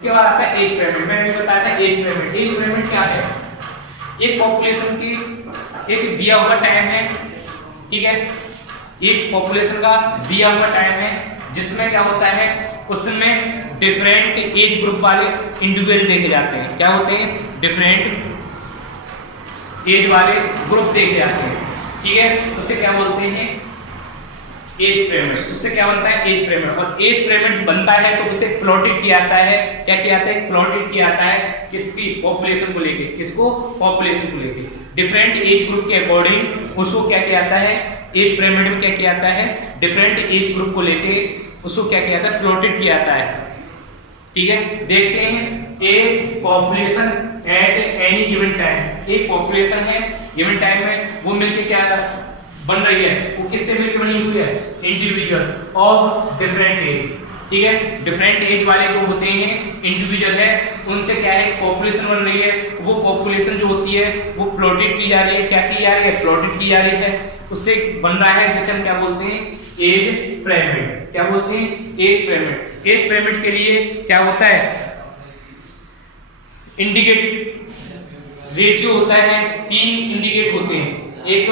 इसके बाद आता है एज पिरामिड। मैंने बताया था एज पिरामिड। एज पिरामिड क्या है? एक पॉपुलेशन की एक दिया हुआ टाइम है, ठीक है, एक पॉपुलेशन का दिया हुआ टाइम है जिसमें क्या होता है, उसमें डिफरेंट एज ग्रुप वाले इंडिविजुअल देखे जाते हैं। क्या होते हैं? डिफरेंट एज वाले ग्रुप देखे जाते हैं, ठीक है। उसे क्या बोलते हैं? Age pyramid. उससे क्या बनता है? Age pyramid. और एज पिरामिड बनता है तो उसे प्लॉटेड किया जाता है। क्या किया जाता है? प्लॉटेड किया जाता है किसकी? पॉपुलेशन को लेके। किसको? पॉपुलेशन को लेके। डिफरेंट एज ग्रुप के अकॉर्डिंग उसको क्या किया जाता है? एज पिरामिड में क्या किया जाता है? डिफरेंट एज ग्रुप को लेके उसको क्या किया जाता है? प्लॉटेड किया जाता है, ठीक है। देखते हैं एक population at any given time. एक पॉपुलेशन है गिवन टाइम में, वो मिलके क्या बन रही है? वो किससे मिलकर बनी हुई है? इंडिविजुअल ऑफ डिफरेंट एज, ठीक है। डिफरेंट एज वाले जो होते हैं इंडिविजुअल है, उनसे क्या है? पॉपुलेशन बन रही है। वो पॉपुलेशन जो होती है वो प्लॉटेड की जा रही है। क्या की जा रही है? प्लॉटेड की जा रही है। उससे बन रहा है जिसे हम क्या बोलते हैं? Age pyramid. क्या बोलते हैं? Age pyramid. एज पिरामिड के लिए क्या होता है? इंडिकेट रेशियो होता है, 3 इंडिकेट होते हैं। एक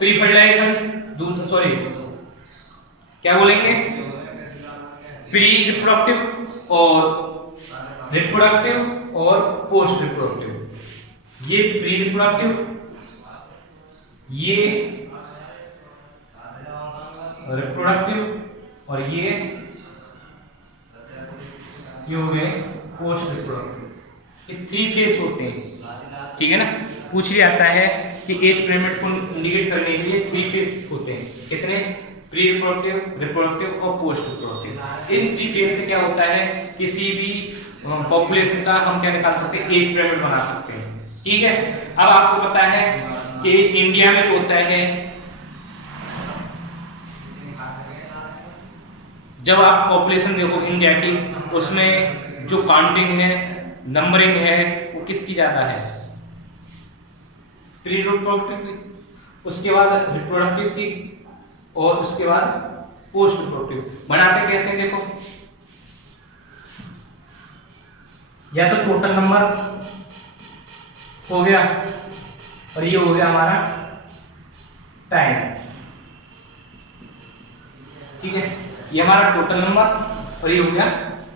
प्री फर्टिलाइजेशन, दूसरा सॉरी क्या बोलेंगे? प्री रिप्रोडक्टिव और रिप्रोडक्टिव और पोस्ट रिप्रोडक्टिव। ये प्री रिप्रोडक्टिव, ये रिप्रोडक्टिव और ये हो गए पोस्ट रिप्रोडक्टिव। ये 3 फेस होते हैं, ठीक है ना। पूछ लिया जाता है कि एज पिरामिड को इंडिकेट करने के लिए 3 फेस होते हैं। कितने? प्री रिप्रोडक्टिव, रिप्रोडक्टिव और पोस्ट रिप्रोडक्टिव। इन 3 फेज से क्या होता है? किसी भी पॉपुलेशन का हम क्या निकाल सकते हैं? एज पिरामिड बना सकते हैं, ठीक है। अब आपको पता है कि इंडिया में जो होता है, जब आप पॉपुलेशन देखो इंडिया की, उसमें जो काउंटिंग है, नंबरिंग है, वो किसकी ज्यादा है? प्री रिप्रोडक्टिव की, उसके बाद रिप्रोडक्टिव की और उसके बाद पोस्ट रिप्रोडक्टिव। बनाते कैसे? देखो, या तो टोटल नंबर हो गया और ये हो गया हमारा टाइम, ठीक है। ये हमारा टोटल नंबर और ये हो गया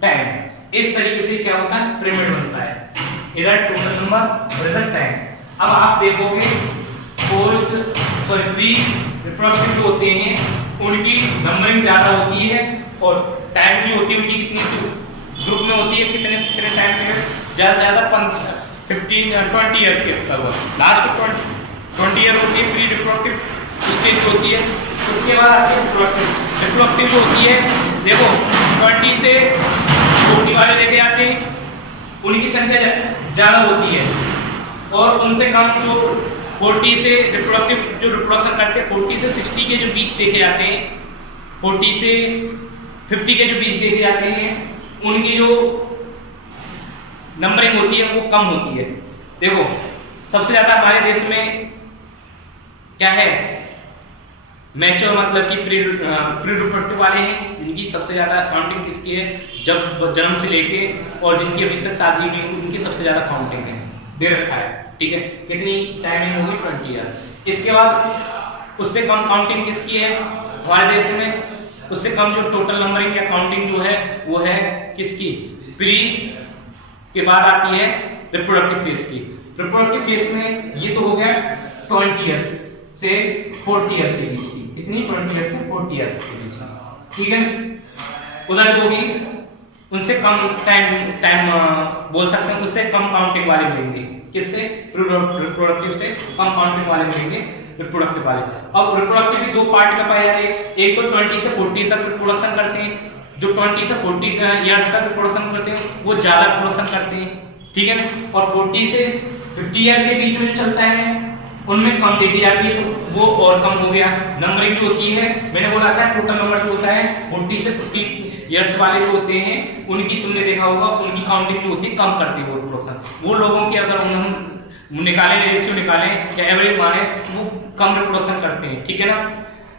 टाइम। इस तरीके से क्या होता है? पिरामिड बनता है। इधर टोटल नंबर और इधर टाइम। अब आप देखोगे पोस्ट सॉरी प्री रिप्रोडक्टिव जो होते हैं उनकी नंबरिंग ज्यादा होती है और टाइम नहीं होती उनकी। कितनी से ग्रुप में होती है? कितने से कितने टाइम पीरियड? ज्यादा 15-20 ईयर के लास्ट 20 ईयर होती है प्री रिप्रोडक्टिव स्टेज होती है। उसके बाद आती है रिप्रोडक्टिव। रिप्रोडक्टिव जो होती है, देखो 20 से 40 वाले लेके आते हैं, उनकी संख्या ज्यादा होती है और उनसे कम जो 40 से रिप्रोडक्टिव जो रिप्रोडक्शन करते हैं 40 से 60 के जो बीच देखे जाते हैं, 40 से 50 के जो बीच देखे जाते हैं, उनकी जो नंबरिंग होती है वो कम होती है। देखो सबसे ज्यादा हमारे देश में क्या है? मैच्योर मतलब कि प्री रिप्रोडक्टिव वाले हैं, जिनकी सबसे ज्यादा काउंटिंग किसकी है? जब जन्म से लेके और जिनकी अभी तक शादी नहीं हुई उनकी सबसे ज्यादा काउंटिंग है, दे रखा है, ठीक है। कितनी टाइमिंग होगी? 20 ईयर। इसके बाद उससे कम काउंटिंग किसकी है हमारे देश में? उससे कम जो टोटल नंबरिंग या काउंटिंग जो है वो है किसकी? प्री के बाद आती है रिप्रोडक्टिव फेज की। रिप्रोडक्टिव फेज में ये तो हो गया 20 ईयर्स से 40 ईयर के बीच की। कितनी? 20 ईयर से 40 ईयर के बीच में, ठीक है। उधर जो भी उनसे कम टाइम बोल सकते हैं, उससे कम काउंटिंग वाले मिलेंगे। किससे? रिप्रोडक्टिव से कम काउंटिंग वाले मिलेंगे रिप्रोडक्टिव वाले। अब रिप्रोडक्टिव की 2 पार्ट में पाए जाते हैं। एक तो 20 से 40 तक रिप्रोडक्शन करते हैं। जो 20 से 40 ईयर्स तक रिप्रोडक्शन करते हैं वो ज्यादा रिप्रोडक्शन करते हैं, ठीक है ना। और 40 से 50 ईयर के बीच में जो चलता है उनमें कम देखी जाती है, तो वो और कम हो गया। नंबरिंग जो होती है, मैंने बोला था टोटल नंबर जो होता है 40 से 50 ईयर्स वाले जो होते हैं उनकी तुमने देखा होगा उनकी काउंटिंग जो होती है कम करते हैं वो रिप्रोडक्शन। वो लोगों की अगर हम निकालें, रेशियो निकालें या एवरेज माने, वो कम रिप्रोडक्शन करते हैं, ठीक है ना।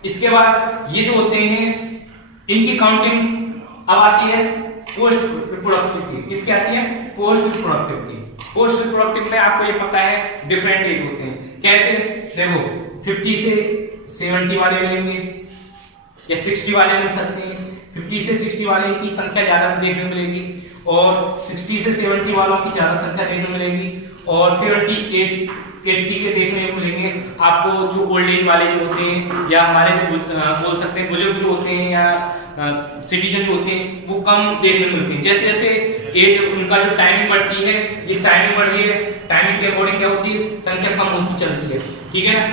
इसके बाद ये जो होते हैं इनकी काउंटिंग अब आती है पोस्ट रिप्रोडक्टिव की। की। किसकी आती है? पोस्ट रिप्रोडक्टिव की। पोस्ट रिप्रोडक्टिव में आपको ये पता है डिफरेंट एज होते हैं। कैसे? देखो 50 से 70 वाले लेंगे या 60 वाले मिल सकते हैं। 50 से 60 वाले की संख्या ज्यादा देखने को मिलेगी और 60 से 70 वालों की ज्यादा संख्या देखने को मिलेगी और 70 80 के देखने को मिलेंगे आपको। जो ओल्ड एज वाले जो होते हैं या हमारे जो बोल सकते हैं बुजुर्ग जो होते हैं या सिटीजन जो होते हैं वो कम देखने को मिलते हैं। जैसे जैसे एज उनका जो टाइमिंग बढ़ती है, ये टाइमिंग बढ़ रही है, टाइमिंग के अकॉर्डिंग क्या होती है? संख्या कम होती चलती है, ठीक है ना।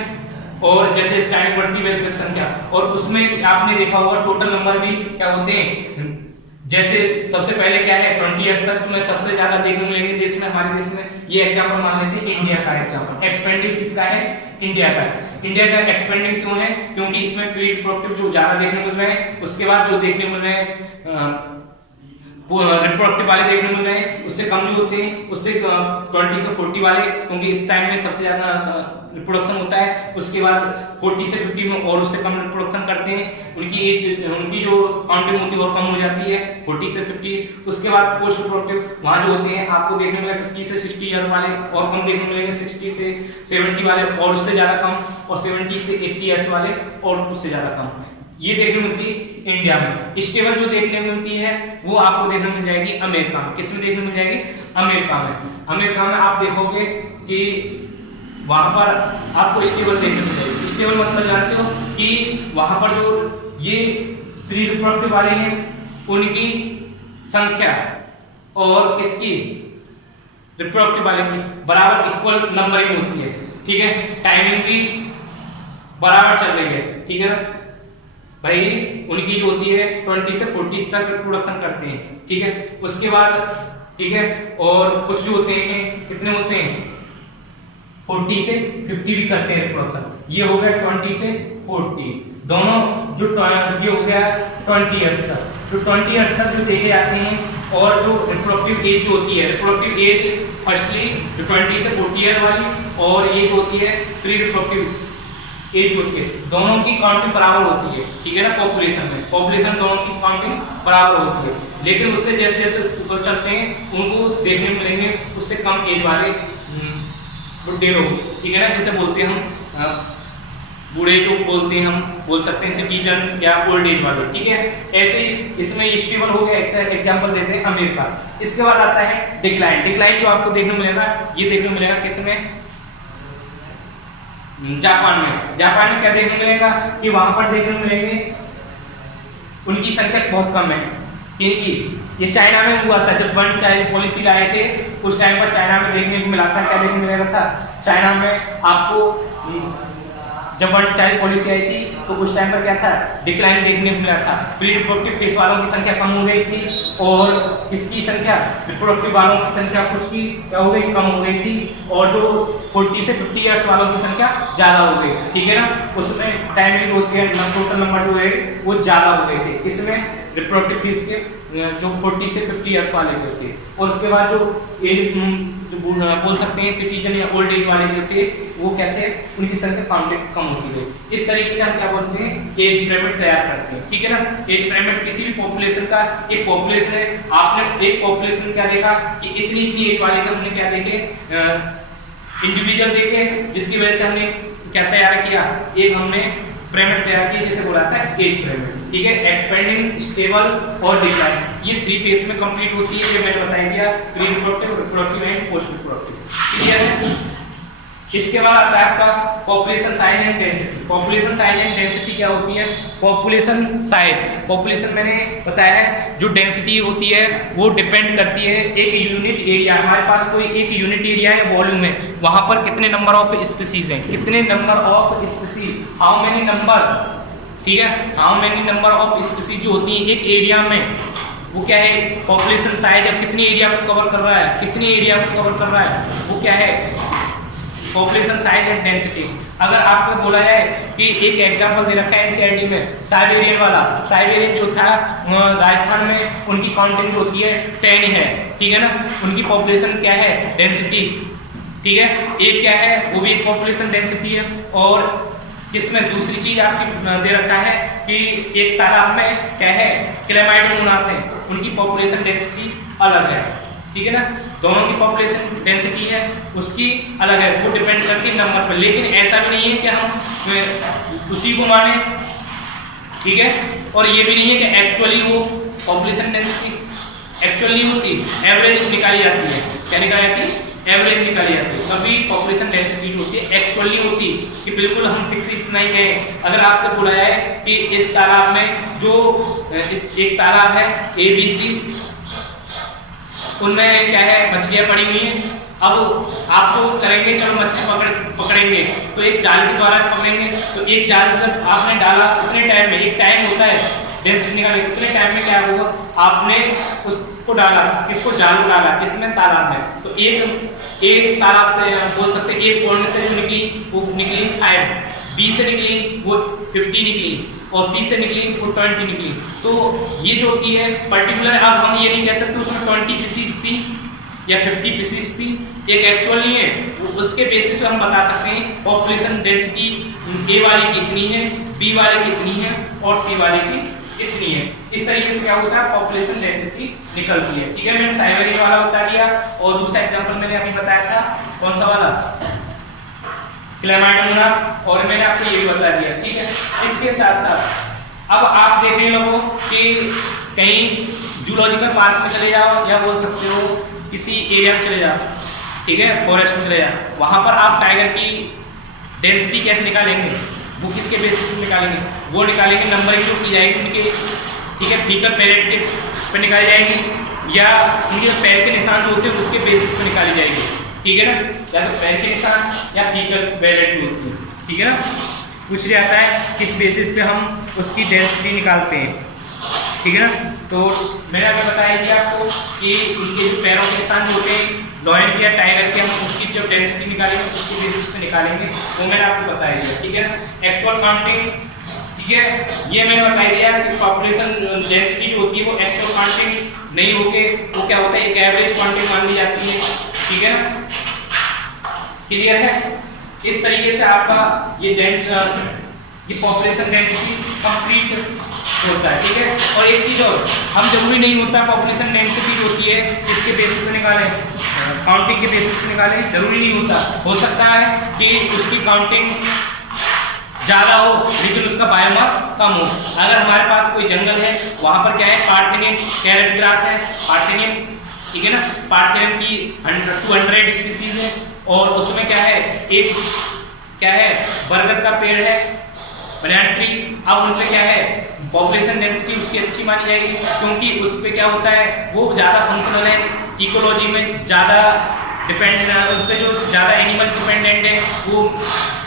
और जैसे इस टाइमिंग बढ़ती है वैसे संख्या, और उसमें आपने देखा होगा टोटल नंबर भी क्या होते हैं। जैसे सबसे पहले क्या है 20 इयर्स तक में सबसे ज्यादा देखने को मिलेंगे देश में, हमारे देश में। ये एग्जांपल मान लेते हैं इंडिया का एग्जांपल। एक्सपेंडिंग किसका है? इंडिया का। इंडिया का एक्सपेंडिंग क्यों है? क्योंकि इसमें प्री रिप्रोडक्टिव जो ज्यादा देखने को मिल रहे हैं, उसके बाद जो देखने को मिल रहे हैं रिप्रोडक्टिव वाले देखने को मिल रहे हैं उससे कम जो होते हैं, उससे 20 से 40 वाले, क्योंकि इस टाइम में सबसे ज्यादा रिप्रोडक्शन होता है। उसके बाद 40 से 50 में और उससे कम रिप्रोडक्शन करते हैं, उनकी एज उनकी जो काउंटिंग होती है और कम हो जाती है 40 से 50। उसके बाद पोस्ट रिप्रोडक्टिव वहां जो होते हैं आपको देखने को मिलेगा 50 से 60 ईयर वाले और कम देखने को मिलेंगे, 60 से 70 वाले और उससे ज्यादा कम, और 70 से 80 ईयर्स वाले और उससे ज्यादा कम। ये देखने को मिलती है इंडिया में। स्टेबल जो देखने को मिलती है वो आपको देखने को मिल जाएगी अमेरिका में। किसमें देखने को मिल जाएगी? अमेरिका में। अमेरिका में आप देखोगे कि वहां पर आपको स्टेबल देखने को मिल जाएगी। स्टेबल मतलब जानते हो कि वहां पर जो ये प्री रिप्रोडक्टिव वाले हैं उनकी संख्या और इसकी रिप्रोडक्टिव वाले की बराबर इक्वल नंबरिंग होती है, ठीक है। टाइमिंग भी बराबर चल रही है, ठीक है भाई। उनकी जो होती है 20 से 40 तक रिप्रोडक्शन करते हैं, ठीक है। उसके बाद ठीक है, और कुछ जो होते हैं कितने होते हैं 40 से 50 भी करते हैं रिप्रोडक्शन। ये हो गया 20 से 40 दोनों। जो ये हो गया 20 इयर्स तक, जो 20 इयर्स तक जो देखे जाते हैं, और जो रिप्रोडक्टिव एज जो होती है, रिप्रोडक्टिव एज फर्स्टली जो 20 से 40 ईयर वाली, और ये जो होती है प्री रिप्रोडक्टिव एज होती है, दोनों की काउंटिंग बराबर होती है, ठीक है ना। पॉपुलेशन में पॉपुलेशन दोनों की काउंटिंग बराबर होती है, लेकिन उससे जैसे जैसे ऊपर चलते हैं उनको देखने को मिलेंगे उससे कम एज वाले बुढ़े लोग, ठीक है ना, जिसे बोलते हैं हम बूढ़े जो बोलते हैं, हम बोल सकते हैं सिटीजन या ओल्ड एज वाले, ठीक है। ऐसे ही इसमें स्टेबल हो गया। एग्जांपल देते हैं अमेरिका। इसके बाद आता है डिक्लाइन। डिक्लाइन जो आपको देखने को मिलेगा, ये देखने को मिलेगा किसमें? जापान में। जापान में क्या देखने को मिलेगा कि वहां पर देखने को मिलेंगे उनकी संख्या बहुत कम है, क्योंकि ये चाइना में हुआ था जब वन चाइल्ड पॉलिसी लाए थे, उस टाइम पर चाइना में देखने को मिला था। क्या देखने को मिलेगा था? चाइना में आपको जब वन चाइल्ड पॉलिसी आई थी तो उस टाइम पर क्या था? डिक्लाइन देखने को मिला था। प्री रिप्रोडक्टिव फेज वालों की संख्या कम हो गई थी और इसकी संख्या रिप्रोडक्टिव वालों की संख्या कुछ की क्या हो गई? कम हो गई थी, और जो 40 से 50 इयर्स वालों की संख्या ज्यादा हो गई, ठीक है ना। उसमें टाइमिंग होती है, टोटल नंबर जो है वो ज्यादा हो गए थे। इसमें रिप्रोडक्टिव फेज के जो 40 से 50 इयर्स वाले थे, और उसके बाद जो एज जो बोल सकते हैं सिटीजन या ओल्ड एज वाले जो थे वो क्या थे? उनकी संख्या कम होती है। इस तरीके से हम क्या बोलते हैं? एज पिरामिड तैयार करते हैं, ठीक है ना। एज पिरामिड किसी भी पॉपुलेशन का एक पॉपुलेशन है। आपने एक पॉपुलेशन क्या देखा कि इतनी इतनी एज वाले का हमने क्या देखे? इंडिविजुअल देखे, जिसकी वजह से हमने क्या तैयार किया? एक हमने पिरामिड तैयार किया जिसे बोला था एज पिरामिड, ठीक है। एक्सपेंडिंग, स्टेबल और डिक्लाइन, ये 3 फेज में कंप्लीट होती है। ये मैंने बताया दिया, pre reproductive, reproductive and post reproductive, clear है। इसके बाद आता है आपका population size and density. Population size and density क्या होती है? पॉपुलेशन साइज, पॉपुलेशन मैंने बताया है, जो डेंसिटी होती है वो डिपेंड करती है एक यूनिट एरिया। हमारे पास कोई एक यूनिट एरिया है, वॉल्यूम है, वहां पर कितने नंबर ऑफ स्पीसीज हैं, कितने number of species, how many number, ठीक है, how many number of species जो होती है एक एरिया में, वो क्या है? Population size. अब कितनी एरिया को कवर कर रहा है, कितनी एरिया को कवर कर रहा है, वो क्या है? Population size and density. अगर आपको बोला जाए कि एक एग्जांपल दे रखा है एनसीईआरटी में, साइबेरियन वाला, साइबेरियन जो था राजस्थान में, उनकी काउंटिंग जो होती है 10 है, ठीक है ना। उनकी पॉपुलेशन क्या है? डेंसिटी, ठीक है। एक क्या है? वो भी एक पॉपुलेशन डेंसिटी है। और किसमें दूसरी चीज आपकी दे रखा है कि एक तालाब में क्या है? क्लेमाइड मोनास है, उनकी पॉपुलेशन डेंसिटी अलग है। ठीक है ना, दोनों की पॉपुलेशन डेंसिटी है उसकी अलग है, वो डिपेंड करती है नंबर पर। लेकिन ऐसा भी नहीं है कि हम उसी को माने, ठीक है, और ये भी नहीं है कि एक्चुअली वो पॉपुलेशन डेंसिटी एक्चुअली होती, एवरेज निकाली जाती है। क्या निकाली जाती है? एवरेज निकाली जाती है। कभी पॉपुलेशन डेंसिटी जो होती है एक्चुअली होती कि बिल्कुल हम फिक्स इतना ही कहें। अगर आपसे बोला जाए कि इस तालाब में जो इस एक तालाब है ABC, उनमें क्या है, मछलियां पड़ी हुई हैं। अब आपको करेंगे चलो मछली पकड़ेंगे तो एक जाल के द्वारा पकड़ेंगे, तो एक जाल जब आपने डाला उतने टाइम में, एक टाइम होता है डेंसिटी निकालने, उतने टाइम में क्या हुआ, आपने उसको डाला, किसको, जाल को डाला, किसमें, तालाब में। तो एक तालाब से बोल सकते हैं एक पॉइंट से जो निकली वो निकली 5, B से निकली वो 50 निकली, और C से निकली वो 20 निकली। तो ये जो होती है पर्टिकुलर, अब हम ये नहीं कह सकते उसमें 20 फिशीज थी या 50 फिशीज थी, एक एक्चुअल नहीं है। उसके बेसिस पे हम बता सकते हैं पॉपुलेशन डेंसिटी A वाली कितनी है, B वाली कितनी है और C वाली की कितनी है। इस तरीके से क्या होता है, पॉपुलेशन डेंसिटी निकलती है। ठीक है, मैंने साइबेरियन वाला बता दिया, और दूसरा एग्जांपल मैंने अभी बताया था, कौन सा वाला, क्लेमाइडोमोनास, और मैंने आपको ये भी बता दिया। ठीक है, इसके साथ साथ अब आप देख रहे लोगों कि कहीं जूलॉजिकल पार्क में चले जाओ, या बोल सकते हो किसी एरिया में चले जाओ, ठीक है, फॉरेस्ट में चले जाओ, वहां पर आप टाइगर की डेंसिटी कैसे निकालेंगे, वो किसके बेसिस पे निकालेंगे, वो निकालेंगे नंबरिंग जो की जाएगी उनके, ठीक है, फीकल पैलेट के पे निकाली जाएगी, या उनके पैर के निशान जो होते हैं उसके बेसिस पे निकाली जाएगी। ठीक है ना, या तो पैर के निशान या फीकल पैलेट जो होती है। ठीक है ना, पूछ लिया जाता है किस बेसिस पे हम उसकी डेंसिटी निकालते हैं। ठीक है ना, तो मैंने अभी बताया कि आपको कि उनके जो पैरों के निशान जो होते हैं लॉयन के या टाइगर के, हम उसकी जो डेंसिटी निकालेंगे उसके बेसिस पे निकालेंगे, वो मैंने आपको बताया दिया। ठीक है, एक्चुअल काउंटिंग, ठीक है, ये मैंने बता दिया कि पॉपुलेशन डेंसिटी जो होती है वो एक्चुअल काउंटिंग नहीं होके वो क्या होता है, एक एवरेज काउंटिंग मान ली जाती है। ठीक है ना, क्लियर है। इस तरीके से आपका ये पॉपुलेशन डेंसिटी कंप्लीट होता है। ठीक है, और एक चीज और, हम जरूरी नहीं होता पॉपुलेशन डेंसिटी जो होती है इसके बेसिस पे निकालें, काउंटिंग के बेसिस पे निकालें, जरूरी नहीं होता। हो सकता है कि उसकी काउंटिंग ज्यादा हो लेकिन उसका बायोमास कम हो। अगर हमारे पास कोई जंगल है, वहां पर क्या है, पार्थेनियम कैरेट ग्रास है, पार्थेनियम, ठीक है ना, पार्थेनियम की 200 स्पीसीज है, और उसमें क्या है, एक क्या है, बरगद का पेड़ है, बनाना ट्री। अब उनपे क्या है, पॉपुलेशन डेंसिटी उसकी अच्छी मानी जाएगी, क्योंकि उस पे क्या होता है, वो ज्यादा फंक्शनल है, इकोलॉजी में ज्यादा डिपेंड, उस पे जो ज्यादा एनिमल डिपेंडेंट है वो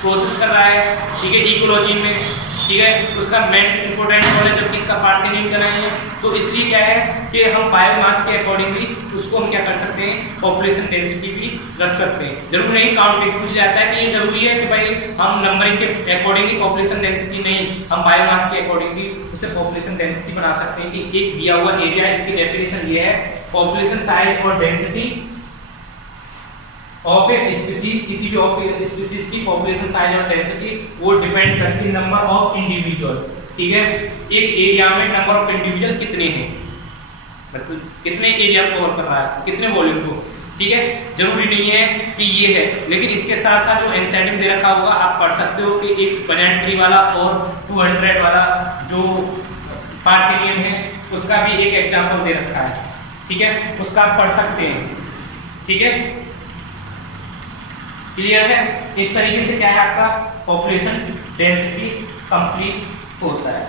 प्रोसेस कर रहा है। ठीक है, इकोलॉजी में, ठीक है, उसका मेन इंपॉर्टेंट रोल है, जबकि इसका पार्थेनियम का नहीं है। तो इसलिए क्या है कि हम बायोमास के अकॉर्डिंगली उसको हम क्या कर सकते हैं, पॉपुलेशन डेंसिटी भी रख सकते हैं। जरूरी नहीं काउंटिंग पूछ जाता है कि ये जरूरी है कि भाई हम नंबरिंग के अकॉर्डिंगली पॉपुलेशन डेंसिटी नहीं, हम बायोमास के अकॉर्डिंगली उसे पॉपुलेशन डेंसिटी बना सकते हैं कि एक दिया हुआ एरिया, इसकी डेफिनेशन ये है, पॉपुलेशन साइज और डेंसिटी ऑफ ए स्पीसीज, किसी भी स्पीसीज की पॉपुलेशन साइज और डेंसिटी वो डिपेंड करती है नंबर ऑफ इंडिविजुअल। ठीक है, एक एरिया में नंबर ऑफ इंडिविजुअल कितने हैं, मतलब कितने एरिया कवर कर रहा है, कितने वॉल्यूम को। ठीक है, जरूरी नहीं है कि ये है, लेकिन इसके साथ साथ जो एनसेटिव दे रखा होगा आप पढ़ सकते हो कि एक बनाना ट्री वाला और 200 वाला जो पार्थेनियम है उसका भी एक एग्जांपल दे रखा है। ठीक है, उसका आप पढ़ सकते हैं। ठीक है, क्लियर है। इस तरीके से क्या है, आपका पॉपुलेशन डेंसिटी कंप्लीट होता है।